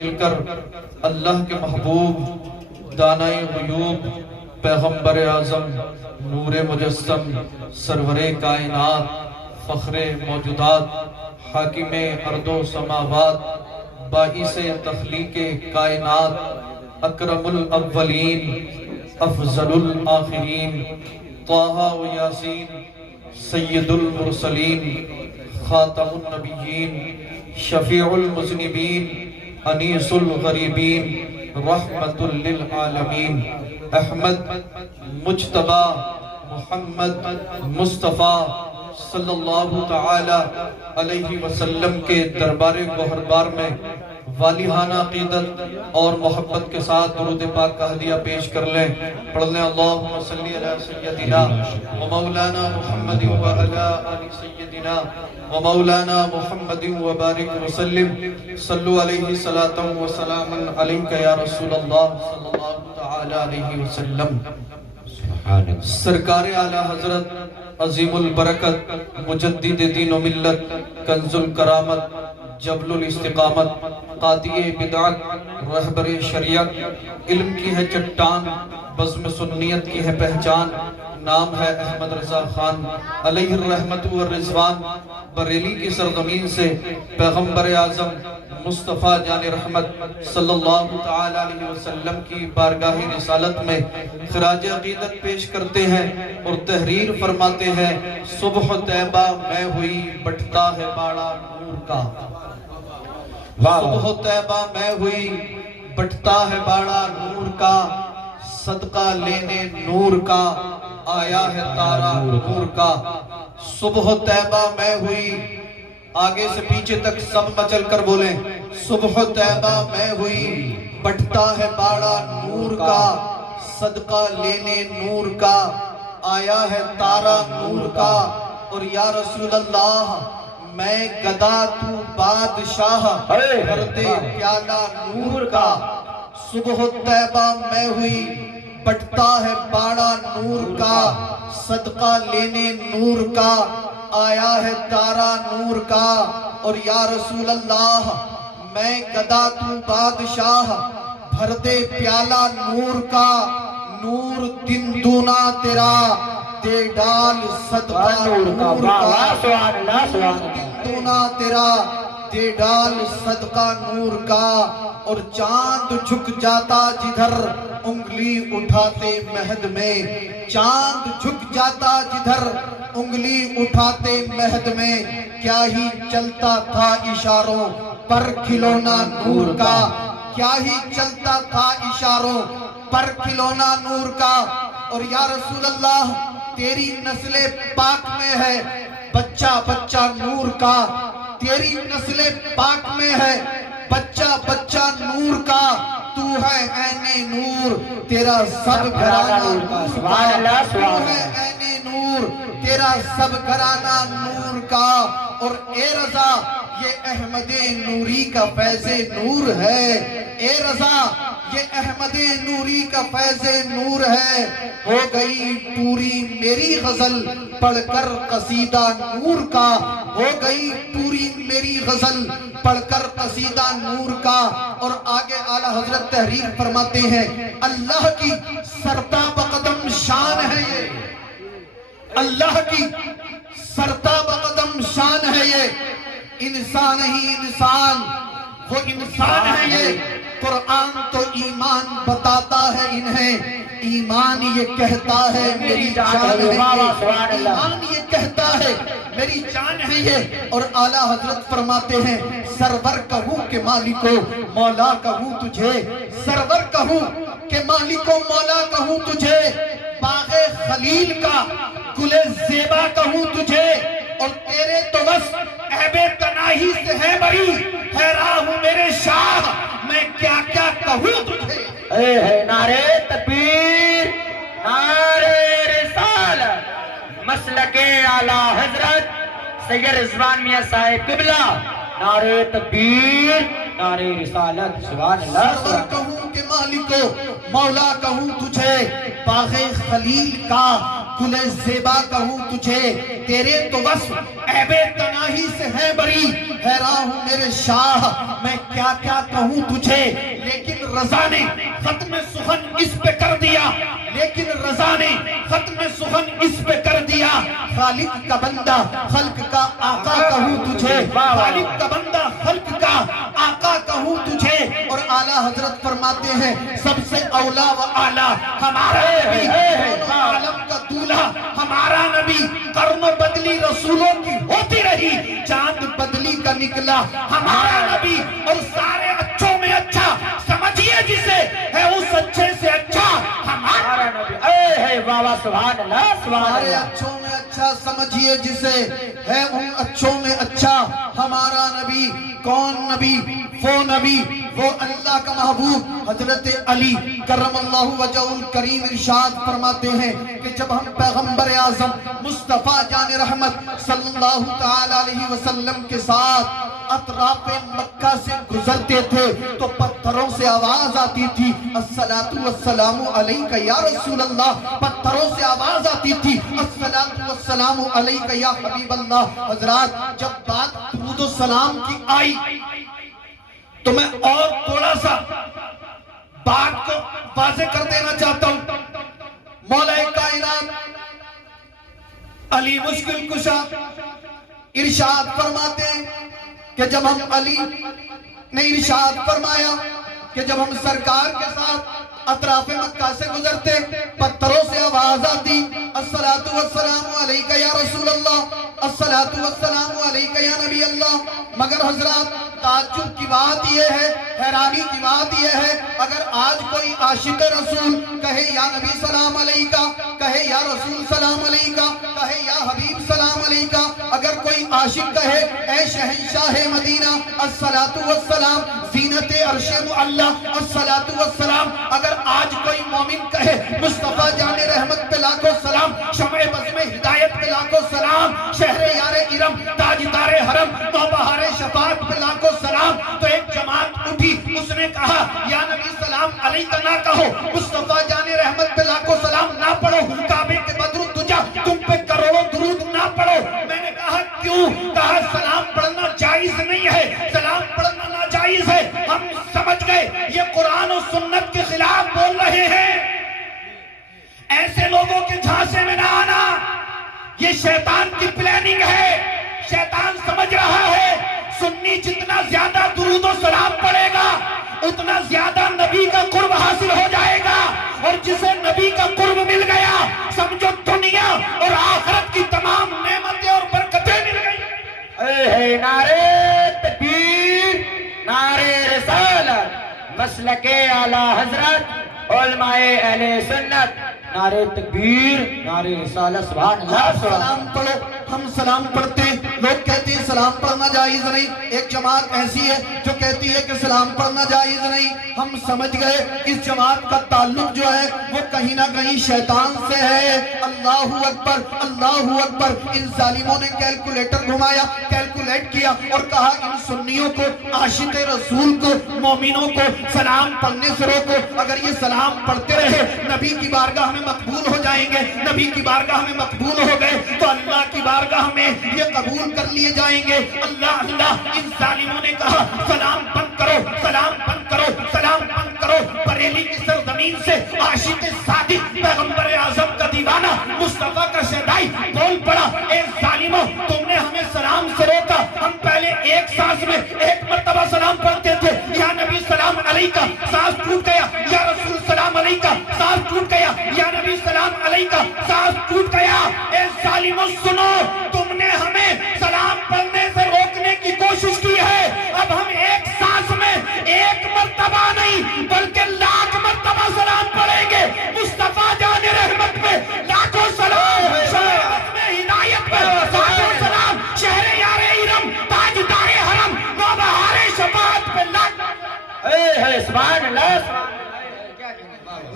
مل کر اللہ کے محبوب دانائے غیوب پیغمبر اعظم نور مجسم سرور کائنات فخر موجودات حاکم ارض و سماوات باعث تخلیق کائنات اکرم الاولین افضل الآخرین طٰہٰ و یاسین سید المرسلین خاتم النبیین شفیع المذنبین انیس الغریبین رحمت للعالمین احمد مجتبی محمد مصطفیٰ صلی اللہ تعالی علیہ وسلم کے دربار گوہربار میں والہانہ عقیدت اور محبت کے ساتھ درود پاک کا ہدیہ پیش کر لیں. پڑھ لیں اللہم صلی علی سیدنا و مولانا محمد و علی آل سیدنا و مولانا محمد و بارک وسلم. صلو علیہ صلاۃ و سلام علیک یا رسول اللہ صلی اللہ تعالی علیہ وسلم. سرکار اعلیٰ حضرت عظیم البرکت مجدد دین و ملت کنز الکرامت جبل الاستقامت قاطع بدعت رہبر شریعت علم کی ہے چٹان بزم سنیت کی ہے پہچان نام ہے احمد رضا خان علیہ الرحمت والرضوان. بریلی کی سرزمین سے پیغمبر اعظم مصطفیٰ جان رحمت صلی اللہ تعالی علیہ وسلم کی بارگاہ رسالت میں خراج عقیدت پیش کرتے ہیں اور تحریر فرماتے ہیں. صبح طیبہ میں ہوئی بٹتا ہے باڑا نور کا. صبح طیبہ میں ہوئی بٹتا ہے باڑا نور کا. صدقہ لینے نور کا آیا ہے تارا نور کا. صبح طیبہ میں ہوئی آگے سے پیچھے تک سب مچل کر بولیں. صبح طیبہ میں ہوئی بٹتا ہے باڑا نور کا. صدقہ لینے نور کا آیا ہے تارا نور کا. اور یا رسول اللہ میں گدا تو بادشاہ بھر دے پیالہ نور کا. صبح طیبہ میں ہوئی بٹتا ہے باڑا نور کا. صدقہ لینے نور کا آیا ہے تارا نور کا. اور یا رسول اللہ میں گدا تو بادشاہ بھر دے پیالہ نور کا. نور دن دونا تیرا دے ڈال صدقہ نور کا. دن دونا تیرا دے ڈال صدقہ نور کا. اور چاند جھک جاتا جدھر انگلی اٹھاتے مہد میں. چاند جھک جاتا جدھر انگلی اٹھاتے مہد میں. کیا ہی چلتا تھا اشاروں پر کھلونا نور کا. کیا ہی چلتا تھا اشاروں پر کھلونا نور کا. اور یا رسول اللہ تیری نسل پاک میں ہے بچہ بچہ نور کا. تیری نسل پاک میں ہے بچہ بچہ نور کا. تو ہے عین نور تیرا سب گھرانہ نور کا. تو ہے عین نور تیرا سب گھرانہ نور کا. اور اے رضا یہ احمد نوری کا فیض نور ہے. اے رضا یہ احمد نوری کا فیض نور ہے. ہو گئی پوری میری غزل پڑھ کر قصیدہ نور کا. ہو گئی پوری میری غزل پڑھ کر قصیدہ نور کا. اور آگے اعلیٰ حضرت تحریر فرماتے ہیں اللہ کی سرتاب قدم شان ہے یہ. اللہ کی سرتاب قدم شان ہے یہ. انسان ہی انسان وہ انسان ہے یہ. قرآن تو ایمان بتاتا ہے انہیں. ایمان یہ کہتا ہے میری جان ہے. ایمان یہ کہتا ہے میری جان ہے یہ. اور اعلیٰ حضرت فرماتے ہیں سرور کہوں کہ مالکو مولا کہوں تجھے. سرور کہوں کہ مالکو مولا کہوں تجھے. باغ خلیل کا گل زیبا کہوں تجھے. اور تیرے تو بس عیب تناہی سے ہے بری. حیران ہوں میرے شاہ میں کیا کیا کہوں تجھے. اے نعرے تکبیر نعرے رسالت مسلک اعلیٰ حضرت سید رضوان میاں صاحب قبلہ. نعرے تکبیر نعرے رسالت. سبحان اللہ. سرور کہوں کہ مالکو مولا کہوں تجھے. باغ خلیل کا गुले ज़ेबा कहूँ तुझे, तेरे तो वस्फ ऐबे तनाही से है बरी। हैरान हूँ मेरे शाह, मैं क्या क्या कहूँ तुझे, लेकिन रज़ा ने ख़त्म सुखन इस पे कर दिया, लेकिन रज़ा ने ख़त्म सुखन इस पे कर दिया। खालिक का बंदा खल्क का आका कहूँ तुझे, खालिक का बंदा खल्क का आका कहूँ तुझे। और आला हजरत फरमाते हैं सबसे औला व आला हमारा नबी, दोनों आलम का दूल्हा हमारा नबी। कर्म बदली रसूलों की होती रही, चांद बदली का निकला हमारा नबी। और सारे अच्छों में अच्छा समझिए जिसे, है उस अच्छे से अच्छा हमारा नबी। बाबा सुभान अल्लाह सुभान सारे अल्लाह। अच्छों में अच्छा समझिए जिसे, है उन अच्छों में अच्छा हमारा नबी। कौन नबी? वो नबी, वो अल्लाह का महबूब हजरत अली करमल्लाहु वजहुल करीम इरशाद फरमाते हैं कि जब हम पैगंबर आज़म मुस्तफ़ा जान रहमत सल्लल्लाहु ताला अलैहि वसल्लम के साथ अतराफ़े मक्का से गुजरते थे तो पत्थरों से आवाज आती थी, अस्सलातु वस्सलामु अलैका या रसूल अल्लाह। पत्थरों से आवाज आती थी, अस्सलातु वस्सलामु अलैका या हबीब अल्लाह। हजरात, जब बात दुरूद व सलाम की आई तो मैं और थोड़ा सा बात को वाज़ेह कर देना चाहता हूं। मौला कायनात अली मुश्किल कुशा इरशाद फरमाते हैं कि जब हम अली ने इरशाद फरमाया कि जब हम सरकार के साथ अतराफ़े मक्का से गुजरते पत्थरों से आवाज आती, अस्सलातु वस्सलामु अलैका या रसूल अल्लाह, अस्सलातु वस्सलामु अलैका या नबी अल्लाह। मगर हजरात, ताज्जुब की बात यह है, हैरानी की बात यह है, अगर आज कोई आशिक रसूल कहे या नबी सलाम अलैका, कहे या रसूल सलाम अलैका, कहे या हबीब सलाम अलैका, अगर कोई आशिक कहे ऐ शहंशाह मदीना अस्सलातु वस्सलाम, ज़ीनत अर्श मुअल्ला अस्सलातु वस्सलाम, अगर आज कोई मोमिन कहे मुस्तफ़ा जाने रहमत पे लाखों सलाम, शम्ए बज़्म हिदायत पे लाखों सलाम, शहरे यारे इरम ताजदारे हरम नौबहारे शफाअत पे लाखों सलाम, तो एक जमात उठी, उसने कहा या नबी सलाम अलैका ना कहो, मुस्तफ़ा जाने रहमत पे लाखों सलाम ना पढ़ो, काबे के बदरुद दुजा तुम पे करोड़ों दुरूद ना पढ़ो। मैंने कहा क्यों? कहा सलाम पढ़ना जायज नहीं है, सलाम पढ़ना नाजायज है। हम समझ गए ये कुरान और सुन्नत के खिलाफ बोल रहे हैं। ऐसे लोगों के झांसे में ना आना, ये शैतान की प्लानिंग है। शैतान समझ रहा है सुन्नी जितना ज्यादा दुरूद और सलाम पढ़ेगा उतना ज्यादा नबी का कुर्ब हासिल हो जाएगा, और जिसे नबी का कुर्ब मिल गया समझो दुनिया और आखिरत की तमाम नेमतें और बरकतें मिल गई। नारे तकबीर, नारे रिसालत, मसलके आला हजरत उलमाए अहले सुन्नत, नारे तकबीर, नारे रिसालत, सुभान अल्लाह। सलाम पढ़ो, हम सलाम पढ़ते हैं, लोग कहते हैं सलाम पढ़ना जायज नहीं। एक जमात ऐसी है जो कहती है कि सलाम पढ़ना जायज नहीं। हम समझ गए इस जमात का ताल्लुक जो है वो कहीं ना कहीं शैतान से है। अल्लाहु अकबर, अल्लाहु अकबर। इन जालिमों ने कैलकुलेटर घुमाया, कैलकुलेट किया और कहा इन सुन्नियों को, आशिक रसूल को, मोमिनों को सलाम पढ़ने से रोको। अगर ये सलाम पढ़ते रहे नबी की बारगाह में मकबूल हो जाएंगे, नबी की बारगाह में मकबूल हो गए तो अल्लाह की बारगाह में ये कबूल कर लिए जाएंगे। अल्लाह अल्लाह। इन जालिमों ने कहा सलाम बंद करो, सलाम बंद करो, सलाम बंद करो। बरेली की सरजमीन से आशिक सादिक पैगंबर आज़म का दीवाना मुस्तफा का शहदाई बोल पड़ा, ए जालिमों तुमने हमें सलाम से रोका। हम पहले एक सांस में एक मर्तबा सलाम पढ़ते थे, या नबी सलाम अलैका, सांस टूट गया, या रसूल सलाम अलैका, सांस टूट गया, या नबी सलाम अलैका, सांस टूट गया। ए जालिमों सुनो, तुमने हमें सलाम पढ़ने से रोकने की कोशिश की है। अब हम एक सांस में एक मर्तबा नहीं बल्कि लाख मर्तबा सलाम पढ़ेंगे। मुस्तफा जाने रहमत पे लाखों सलाम, शहरत में हिदायत पे लाखों सलाम, शहरे यारे इरम ताजदारे हरम नौबहारे शफाअत पे लाख। सुभान अल्लाह।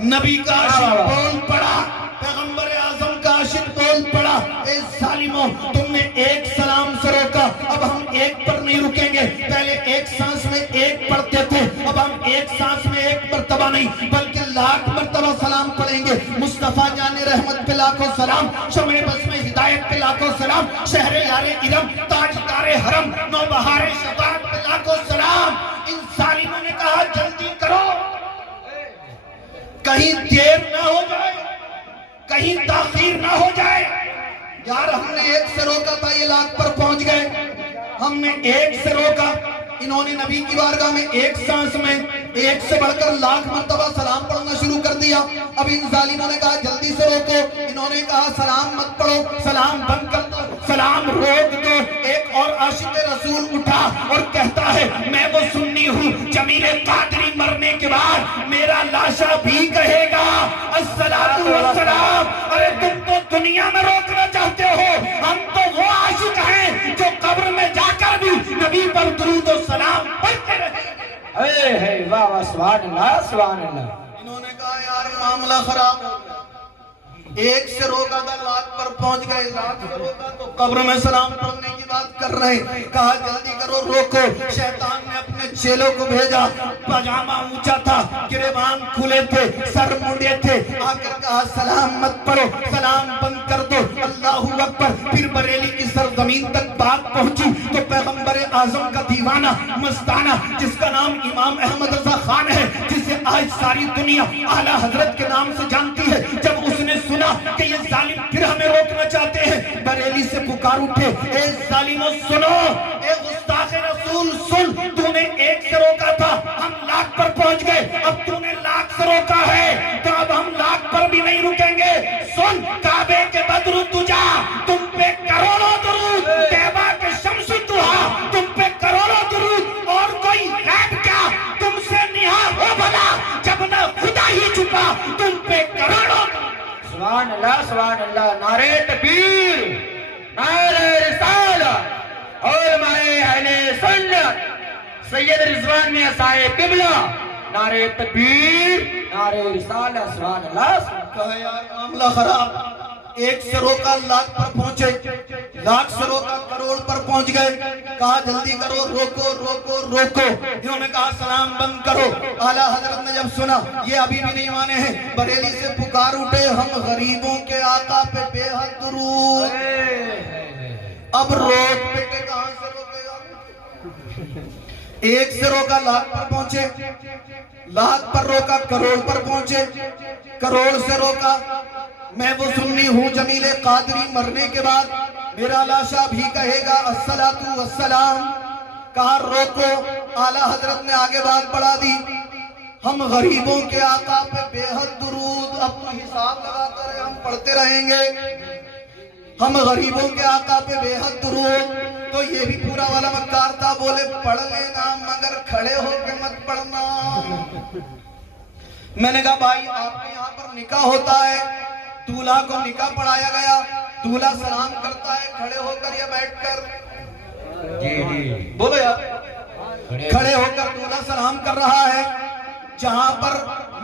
नबी का आशिक बोल पड़ा, पैगंबर आज़म का आशिक बोल पड़ा, ए जालिमों तुमने एक सलाम से रोका, अब हम एक पर नहीं रुकेंगे। पहले एक सांस में एक पढ़ते थे, अब हम एक सांस में एक मर्तबा नहीं बल्कि लाख मर्तबा सलाम पढ़ेंगे। मुस्तफा जाने रहमत पे लाखों सलाम, शमे बस में हिदायत पे लाखों सलाम, शहरे यारे इरम ताजदारे हरम नौबहारे शफाअत पे लाखों सलाम। इन जालिमों ने कहा जल्दी करो, कहीं देर ना हो जाए, कहीं ताखीर ना हो जाए। यार हमने एक से रोका था, ये लाख पर पहुंच गए। हमने एक से रोका, इन्होंने नबी की बारगाह में एक सांस में एक से बढ़कर लाख मर्तबा सलाम पढ़ना शुरू कर दिया। अब इन जालिमों ने कहा जल्दी से रोको, इन्होंने कहा सलाम मत पढ़ो, सलाम बंद कर दो, सलाम रोक दो। एक और आशिक रसूल उठा और कहता है मैं वो सुन्नी हूँ, जमीले कादरी मरने के बाद मेरा लाशा भी कहेगा अस्सलातु वस्सलाम। अरे तुम तो दुनिया में रोकना चाहते हो, हम तो वो आशिक हैं जो कब्र में जाकर भी नबी पर दुरूद और सलाम पढ़ते रहे। वाह वाह, सुभान अल्लाह सुभान अल्लाह। इन्होंने कहा यार मामला खराब हो गया, एक से रोका था लाख पर पहुंच गए, लाख से रोका तो कब्र में सलाम पढ़ने की बात कर रहे हैं। कहा जल्दी करो रोको। शैतान ने अपने चेलों को भेजा, पजामा ऊंचा था, गिरेबान खुले थे, सर मुंडे थे, आकर कहा सलाम मत पढ़ो, सलाम बंद कर दो, अल्लाहू अकबर। फिर बरेली की सरजमीन तक बात पहुंची तो पैगंबर आजम का दीवाना मस्ताना, जिसका नाम इमाम अहमद रजा खान है, जिसे आज सारी दुनिया आला हजरत के नाम से जानती है, जब उसने सुना कि ये जालिम फिर हमें रोकना चाहते हैं, बरेली से पुकार उठे, ए जालिमों सुनो, ए गुस्ताखे रसूल सुन, तूने एक से रोका था, हम लाख पर पहुंच गए, अब तूने लाख से रोका है तो अब हम लाख पर भी नहीं रुकेंगे। सुन, काबे के बदरू तुझा, तुम पे करोड़ों दुरूद, तैबा के शम्स दुहा, तुम पे करोड़ों दुरूद, और कोई गैब क्या तुमसे निहा हो भला, जब ना खुदा ही छुपा तुम पे करोड़ों। सुभान अल्लाह सुभान अल्लाह। नारे तकबीर, नारे रिसालत, उलमाए अहले सुन्नत, सैयद रिजवान मियां साहिब किबला, नारे तकबीर, नारे रिसालत, सुभान अल्लाह। कहा यार मामला खराब, एक से रोका लाख पर पहुंचे, लाख से रोका करोड़ पर पहुंच गए। कहा जल्दी करो, रोको रोको रोको। इन्होंने कहा सलाम बंद करो। आला हजरत ने जब सुना ये अभी भी नहीं माने हैं, बरेली से पुकार उठे, हम गरीबों के आका पे बेहद दुरूद। अब रोक पे कहां से रोकेगा? एक से रोका लाख पर पहुंचे, लाख पर रोका करोड़ पर पहुंचे, करोड़ से रोका मैं वो सुन्नी हूँ जमीले कादरी मरने के बाद मेरा लाशा भी कहेगा अस्सलातु वस्सलाम। कहा रोको। आला हजरत ने आगे बात बढ़ा दी, हम गरीबों के आका पे बेहद दुरूद, अब तो हिसाब लगाते रहे हम पढ़ते रहेंगे, हम गरीबों के आका पे बेहद दुरूद। तो ये भी पूरा वाला मक्कार था, बोले पढ़ लेना मगर खड़े होके मत पढ़ना। मैंने कहा भाई आपके यहाँ पर निकाह होता है, दूल्हा को निकाह पढ़ाया गया, दूल्हा सलाम करता है खड़े होकर या बैठकर? जी जी बोलो यार, खड़े होकर दूल्हा सलाम कर रहा है। जहां पर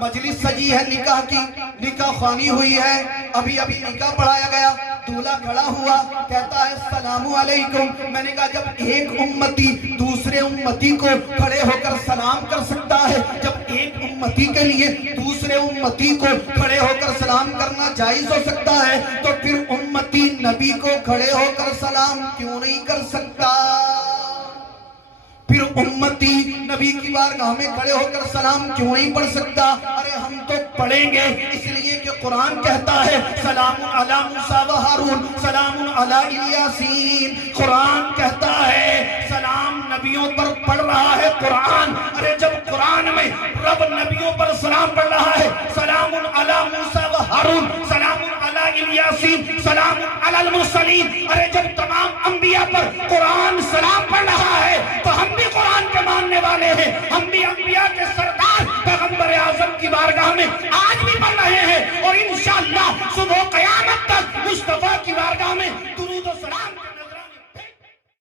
मजलिस सजी है निकाह की, निकाह खानी हुई है, अभी अभी निकाह पढ़ाया गया, दूल्हा खड़ा हुआ कहता है सलामु अलैकुम। मैंने कहा जब एक उम्मती दूसरे उम्मती को खड़े होकर सलाम कर सकता है, जब एक उम्मती के लिए दूसरे उम्मती को खड़े होकर सलाम करना जायज हो सकता है, तो फिर उम्मती नबी को खड़े होकर सलाम क्यों नहीं कर सकता? फिर उम्मती नबी की बारगाह में खड़े होकर सलाम क्यों नहीं पढ़ सकता? अरे हम तो पढ़ेंगे, इसलिए कि कुरान कहता है सलामुन अला मूसा व हारून, सलामुन अला इलियासीन। कुरान कहता है सलाम नबियों पर पढ़ रहा है कुरान। अरे जब कुरान में रब नबियों पर सलाम पढ़ रहा है, सलामुन अला मूसा व हारून, सलामुन अला इलियासीन, सलामुन अलल मुरसलीन। अरे जब तमाम अंबिया पर कुरान सलाम पढ़ रहा है तो हम भी